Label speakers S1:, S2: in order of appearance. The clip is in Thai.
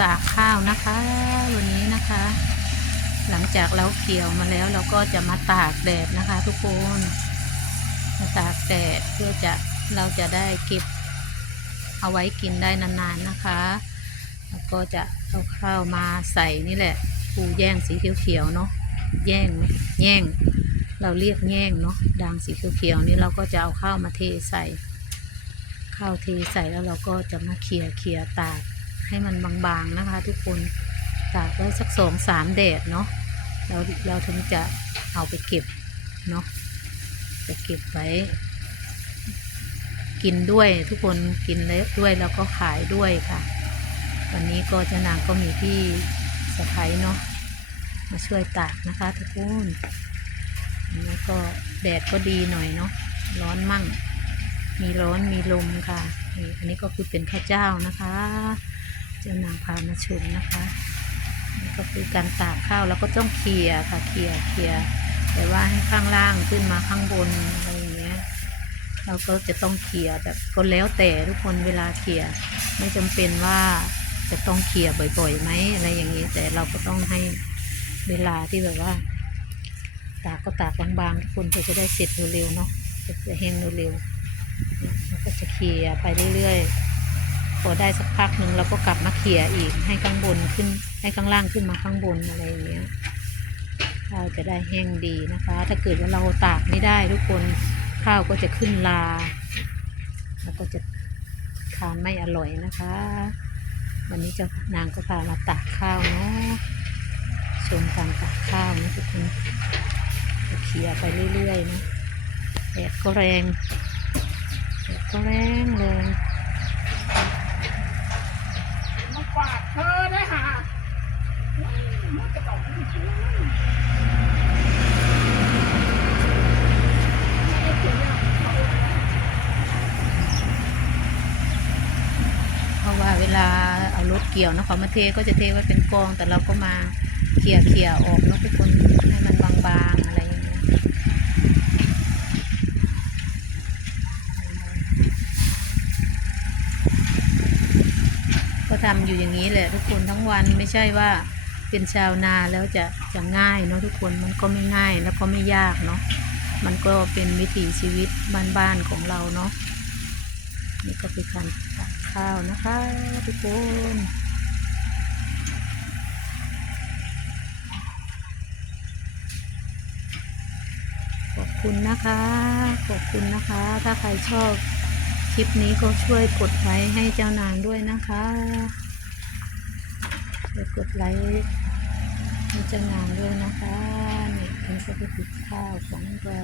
S1: ตากข้าวนะคะ วันนี้นะคะ หลังจากเราเกี่ยวมาแล้วเราก็จะมาตากแดดนะคะ ทุกคนมาตากแดดเพื่อจะเราจะได้เก็บเอาไว้กินได้นานๆนะคะแล้วก็จะเอาข้าวมาใส่นี่แหละปูแย่งสีเขียวๆเนาะแย่งไหมแย่ง เราเรียกแย่งเนาะด่างสีเขียวๆนี่เราก็จะเอาข้าวมาเทใส่ข้าวเทใส่แล้วเราก็จะมาเขี่ยเขี่ยตาก ให้มันบางๆนะคะทุกคนตากไว้สักสองสามแดดเนาะเราเราถึงจะเอาไปเก็บเนาะจะเก็บไว้ กินด้วยทุกคนกินแล้วด้วยแล้วก็ขายด้วยค่ะ วันนี้ก็เจะนางก็มีพี่สะพ้ยเนาะมาช่วยตากนะคะทุกคนแล้วก็แดดก็ดีหน่อยเนาะร้อนมั่ง มีร้อนมีลมค่ะ อันนี้ก็คือเป็นข้าวเจ้านะคะ จ้านางพามาชมนะคะนี่ก็คือการตากข้าวแล้วก็ต้องเคลียร์ค่ะเคลียร์เคลียร์แต่ว่าให้ข้างล่างขึ้นมาข้างบนอะไรอย่างเงี้ยเราก็จะต้องเคลียร์แบบก็แล้วแต่ทุกคนเวลาเคลียร์ไม่จำเป็นว่าจะต้องเคลียร์บ่อยๆไหมอะไรอย่างนี้แต่เราก็ต้องให้เวลาที่แบบว่า ตากก็ตากบางๆทุกคนเพื่อจะได้เสร็จเร็วๆเนาะจะแห้งเร็วๆแล้วก็จะเคลียร์ไปเรื่อยๆ พอได้สักพักหนึ่งเราก็กลับมาเคลียอีกให้ข้างบนขึ้น ให้ข้างล่างขึ้นมาข้างบนอะไรอย่างเงี้ยข้าวจะได้แห้งดีนะคะ ถ้าเกิดว่าเราตากไม่ได้ทุกคนข้าวก็จะขึ้นลา แล้วก็จะทานไม่อร่อยนะคะ วันนี้เจ้านางก็พามาตากข้าวเนาะชมการตากข้าวนะทุกคนเคลียไปเรื่อยๆนะแดดก็แรงแดดก็แรงแรง
S2: มา ฝากเธอได้ค่ะมันจะต้องไม่ถึง
S1: เพราะว่าเวลาเอารถเกี่ยวนะเขามาเทก็จะเทไว้เป็นกอง แต่เราก็มาเขี่ยเขี่ยออกแล้วทุกคนให้มันบางๆอะไรอย่างเงี้ย ก็ทำอยู่อย่างนี้แหละทุกคนทั้งวันไม่ใช่ว่าเป็นชาวนาแล้วจะจะง่ายเนาะทุกคนมันก็ไม่ง่ายแล้วก็ไม่ยากเนาะมันก็เป็นวิถีชีวิตบ้านๆของเราเนาะนี่ก็คือการตักข้าวนะคะทุกคนขอบคุณนะคะ ขอบคุณนะคะ ถ้าใครชอบ คลิปนี้ก็ช่วยกดไลค์ให้เจ้านางด้วยนะคะช่วยกดไลค์ให้เจ้านางด้วยนะคะนี่เป็นี้ก็คือข้าวของเรา